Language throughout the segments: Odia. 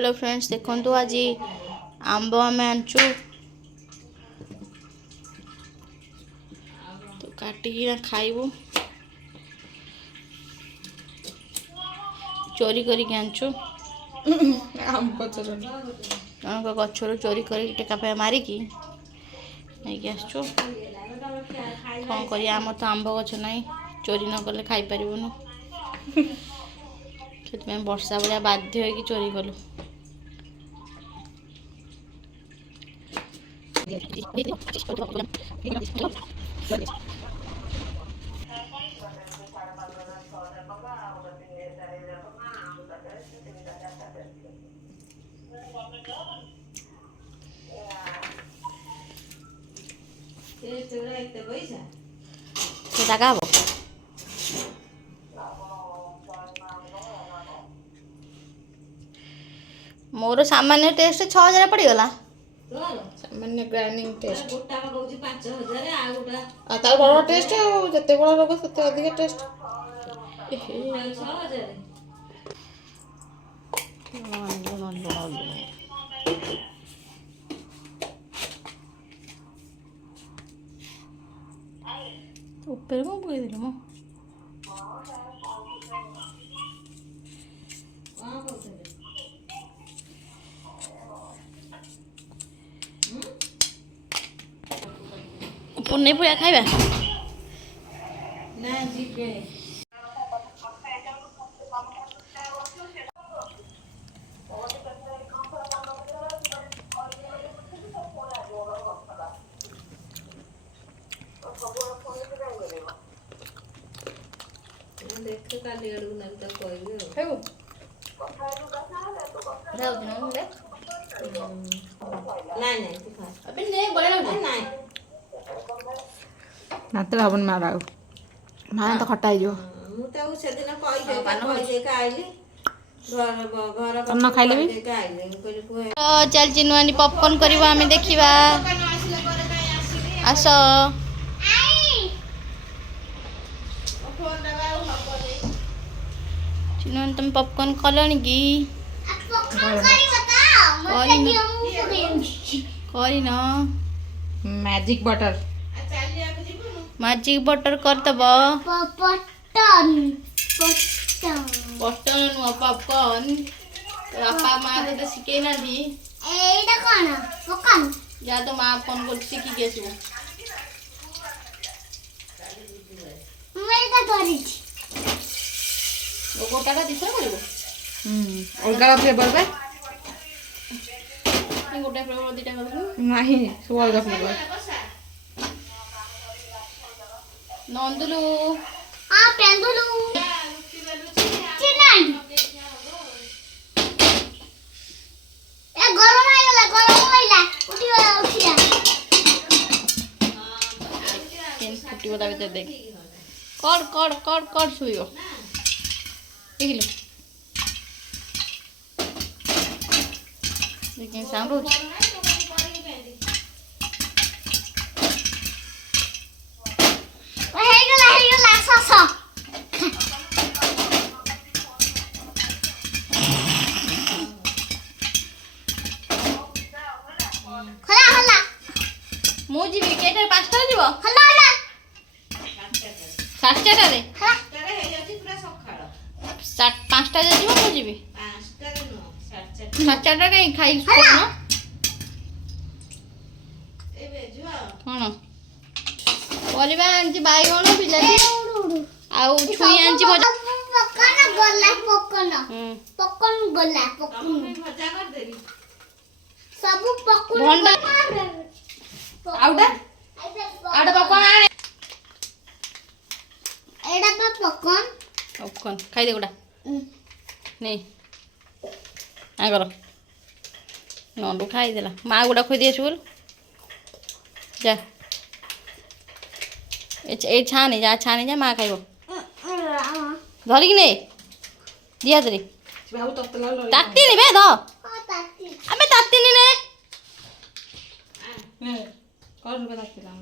हेलो फ्रेंड्स देखो आज आंब आम आनचु तो काटिकी खाइबू चोरी करके आनचु जन गचर चोरी कर टेका मारिकी नहीं आसचु कौन कर आम तो आंब गच ना चोरी न कले खाई पारूनु से वर्षा भाया बाध्य हो चोरी कलु टाका हम मोर सामान्य टेस्ट 6000 पड़गला सामान्य ग्राइंडिंग टेस्ट गोटा कहूँ 5000 आ गोटा आ तार बड़ टेस्ट जते बड़ लोग सेते अधिक टेस्ट 6000 ऊपर को पकई दिल मो पुन्ने पुया खाइबा ना जीपे देख काली अड़ू ना तो कहबे हेबो राउ दिन ले नहीं नहीं तू खा अबे ने बड़े ना नहीं नाते हबन मारा मां तो खटाई जो मु तो से दिन कहि दे के आइली घर तन्ना खाइले भी के आइली कहली को तो चल चिनुआनी पॉपकॉर्न करबा हमें देखिबा आसो चिनुआनी तुम पॉपकॉर्न कलनी की करी ना मैजिक बटर मैजिक बटर कर दब बटन नुआ पॉपकॉर्न बापा माँ तो शिखे ना दी जा तो माँ फोन कर शिखी के आसबो गोटा का दिसरा करबो अलगा फ्लेवर पे गोटा फ्लेवर दिटा कर नहीं सब अलगा फ्लेवर नंदुलू आ पेंदुलू चिनाई ए गरम आइला उठिया केन फुटी बता भीतर देख कर कर कर कर सुइयो देखिलो देखिन साउंड हो हेगला सस खला खला मु जीबी केटर 5 टा जीवो खला खला 60 टा रे तारे हे जाती पूरा सखाळ 5 टा जीवो मु जीबी 5 टा नो 60 टा कहीं खाई कोन एबे जुआ कोन परिबा आंची बाइगण बिलाती आउ छुई आंची भजा पकन गला पकन हम पकन गला पकन भजा कर देली सब पकन भंडा आउडा आउडा पकन आने एडा पा पकन पकन खाई दे गोटा नहीं आ करो नंदू खाई देला माँ गोटा खोई दिए बोल जा ए छाने जा माँ खाइबो धरिक नहीं दिया तरी बाबू ततला लो ताती नहीं बे ध ताती अबे ताती नहीं ने ने कर बता ततला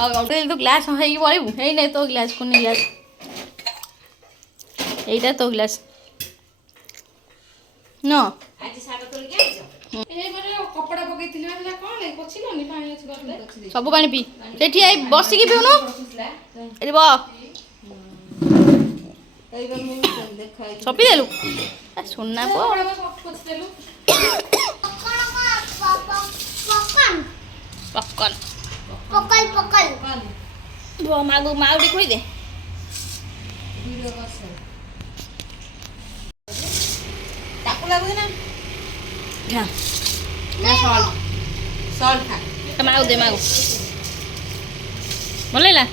তো গ্লাস হয়ে পড়িবু এই নাই তো গ্লাস কোন গ্লাস এইটা তো গ্লাস ন କପଡ଼ା ପକେଇଥିଲି ହେଲା କ'ଣ ପୋଛିଲନି ପାଣି ଅଛି ଗଲେ ସବୁ ପାଣି ପି ସେଠି ଆଇ ବସିକି ପିଉନୁ ଏଠି ବ ସପି ଦେଲୁ ସୁନା ପୁଅ ପୋଛିଦେଲୁ ପକନ ପପକର୍ନ ପକଲ ମାଉ ଟିକେ କହିଦେ ତାକୁ ଲାଗୁଛି ନା ଖା ସଲ୍ଟ ଖା ମାଉ ଦେ ମାଉ ଭଲ ଲାଗିଲା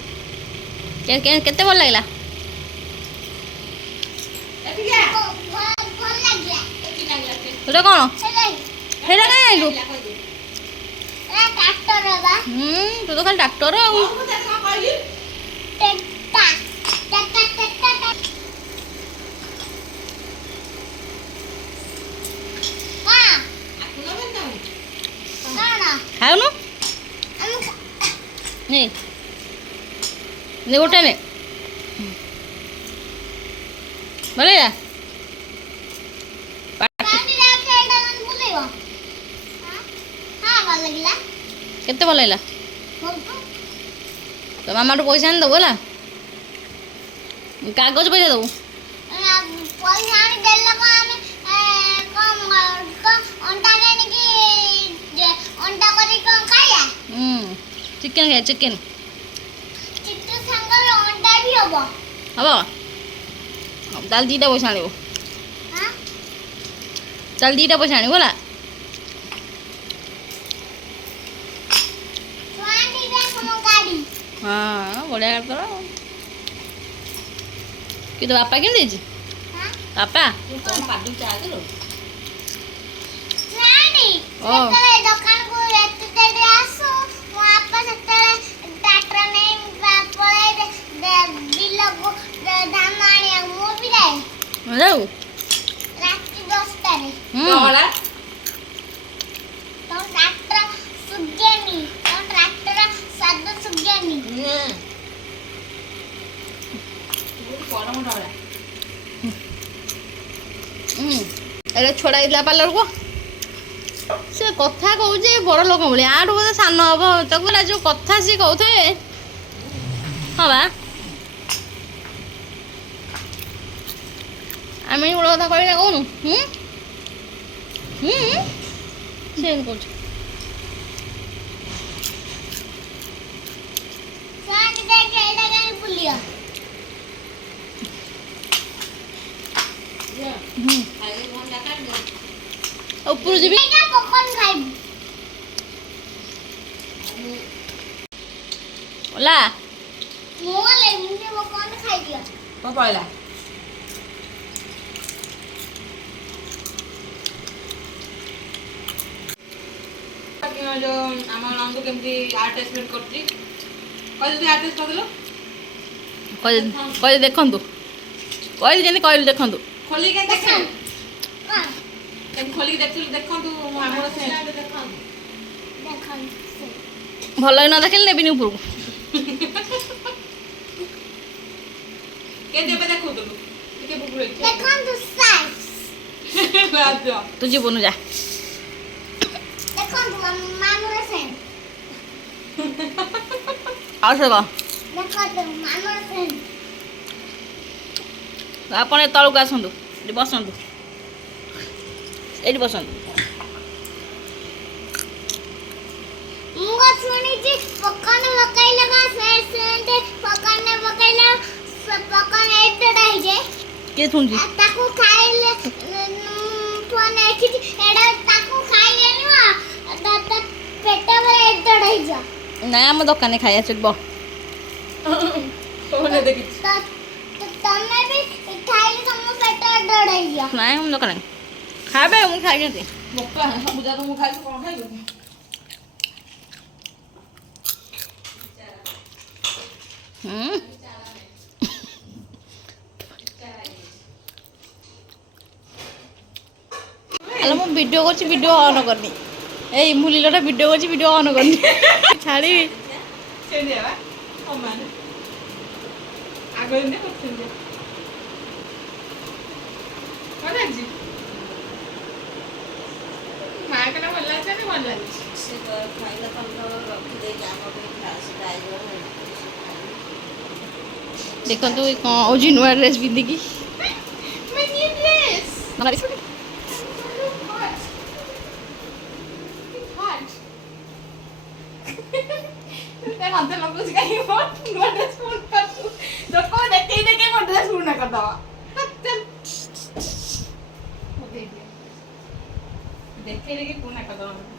କେତେ ଭଲ ଲାଗିଲା ଭଲ ଲାଗିଲା ସେଟା କ'ଣ ସେଇଟା କାଇଁ ଆଇଲୁ ଟ୍ରାକ୍ଟର ବା ତୁ ତ ଖାଲି ଡାକ୍ତର ଆଉ ଟେଟା ଟେଟା ଟେଟା କ'ଣ ଖାଉନୁ ନେ ଗୋଟେ ନେ ଭଲ ଲାଗିଲା କେତେ ଭଲ ଲାଗିଲା ତ ମାମାଠୁ ପଇସା ଆଣି ଦେବୁ ହେଲା କାଗଜ ପଇସା ଦେବୁ ପଇସା ଆଣି ଦେଲେ ଅଣ୍ଡା କିଣିକି ଅଣ୍ଡା କରିକି କ'ଣ ଖାଇବା ଚିକେନ ଖାଇବା ଚିକେନ ଚିତ୍ର ସାଙ୍ଗରେ ଅଣ୍ଡା ବି ହବ ହବ ତାହେଲେ ଦୁଇଟା ପଇସା ଆଣିବୁ ତାହେଲେ ଦୁଇଟା ପଇସା ଆଣିବୁ ହେଲା ହଁ ବଢ଼ିଆ ତୋର କି ତୋ ବାପା କିଣି ଦେଇଛି ବାପା ଦୋକାନକୁ ଏତେ ଆସୁ ମୋ ବାପା ସେତେବେଳେ ଟ୍ରାକ୍ଟର ନେଇ ପଳେଇ ବିଲକୁ ଧାନ ଆଣିବାକୁ ମୁଁ ବି ଯାଏ ଯାଉ ରାତି 10টাରେ ତମ ଟ୍ରାକ୍ଟର ସୁଗେନି ତମ ଟ୍ରାକ୍ଟର ସ୍ୱାଦ ସୁଗେନି ଏବେ ଛଡ଼ା ହେଇଥିଲା ପାର୍ଲରକୁ ସେ କଥା କହୁଛି ବଡ଼ ଲୋକ ଭଳି ଆଠୁ ବୋଧେ ସାନ ହବ ତାକୁ ନା ଯେଉଁ କଥା ସିଏ କହୁଥିବେ ହଁ ବା ଆମେ ବଡ଼ କଥା କହିବି ନା କହୁନୁ ସେ କହୁଛୁ ବୁଲିଅ ଉପରୁ ଯିବି ପକନ ଖାଇବୁ ଓଲା ମୁଁ ଲେମ୍ବୁ ପକନ ଖାଇଦିଅ କ'ଣ ପଇଲା ଯେଉଁ ଆମ ନନ୍ଦୁ କେମିତି ଆଟାଚମେଣ୍ଟ କରୁଛି କହିଲି ତୁ ଆଟାଚ କରିଦେଲୁ କହିଲି ଦେଖନ୍ତୁ କହିଲି ଯେମିତି କହିଲୁ ଦେଖନ୍ତୁ ଖୋଲିକି କେମିତି ଦେଖିଲୁ କ'ଣ କେମିତି ଖୋଲିକି ଦେଖିଲୁ ଦେଖନ୍ତୁ ଆମର ସେ ଦେଖନ୍ତୁ ଭଲ ନ ଦେଖିଲେ ନେବିନି ଉପରକୁ କେମିତି ଏବେ ଦେଖଉଥିଲୁ ଟିକେ ବୁବୁ ହେଇଛି ଦେଖନ୍ତୁ ସାଇଜ ତୁ ଯିବୁନୁ ଯା ଦେଖନ୍ତୁ ମାମୁର ସେନ୍ ଆଉ ସେ କହ ଦେଖନ୍ତୁ ମାମୁର ସେନ୍ ଆପଣ ଏ ତଳକୁ ଆସନ୍ତୁ ଏଠି ବସନ୍ତୁ ଏଇଠି ବସନ୍ତୁ ମୁଁ ଶୁଣିଛି ପକନ ପକାଇଲେ ସେଣ୍ଟ ପକନ ପକାଇଲେ ପକନ ଏଇଟା ହେଇଯାଏ କିଏ ଶୁଣୁଛି ତାକୁ ଖାଇଲେ ଫୋନ ଦେଖିଛି ଏଇଟା ତାକୁ ଖାଇଲେନି ପେଟ ପରେ ଏଇଟା ହେଇଯିବ ନାଇଁ ଆମ ଦୋକାନରେ ଖାଇବା ସେଠି ବ ଦେଖିଛି ତମେ ବି ଖାଇଲେ ତମ ପେଟ ଏଇଟା ହେଇଯିବ ନାଇଁ ଆମ ଦୋକାନରେ ଖାଇବେ ମୁଁ ଖାଇଛନ୍ତି ସବୁ ଯାକ ମୁଁ ଖାଇବି କ'ଣ ଖାଇବୁ ଆଲୋ ମୁଁ ଭିଡ଼ିଓ କରୁଛି ଭିଡ଼ିଓ ଅନ୍ କରିନି ଏଇ ମୁଁ ଲିଲଟା ଭିଡ଼ିଓ କରୁଛି ଭିଡ଼ିଓ ଅନ୍ କରିନି ଛାଡ଼ିବି ସେମିତି ହେବା କମାନେ ଆଗ ଏମିତି କରୁଛନ୍ତି ଭଲ ଲାଗିଛି ମା କହିଲା ଭଲ ଲାଗୁଛି ମାନେ ଭଲ ଲାଗୁଛି ଦେଖନ୍ତୁ ଏ କ'ଣ ହେଉଛି ନୂଆ ଡ୍ରେସ୍ ପିନ୍ଧିକି ମତେ ଲଗୁଛି କାହିଁକି ମୋ ନୂଆ ଡ୍ରେସ୍ ପୁରୁଣା କରିବୁ ଲୋକ ଦେଖେଇ ଦେଖେଇ ମୋ ଡ୍ରେସ୍ ପୁରୁଣା କରିଦବା ଦେଖେଇ ଦେଖେଇ ପୁରୁଣା କରିଦବା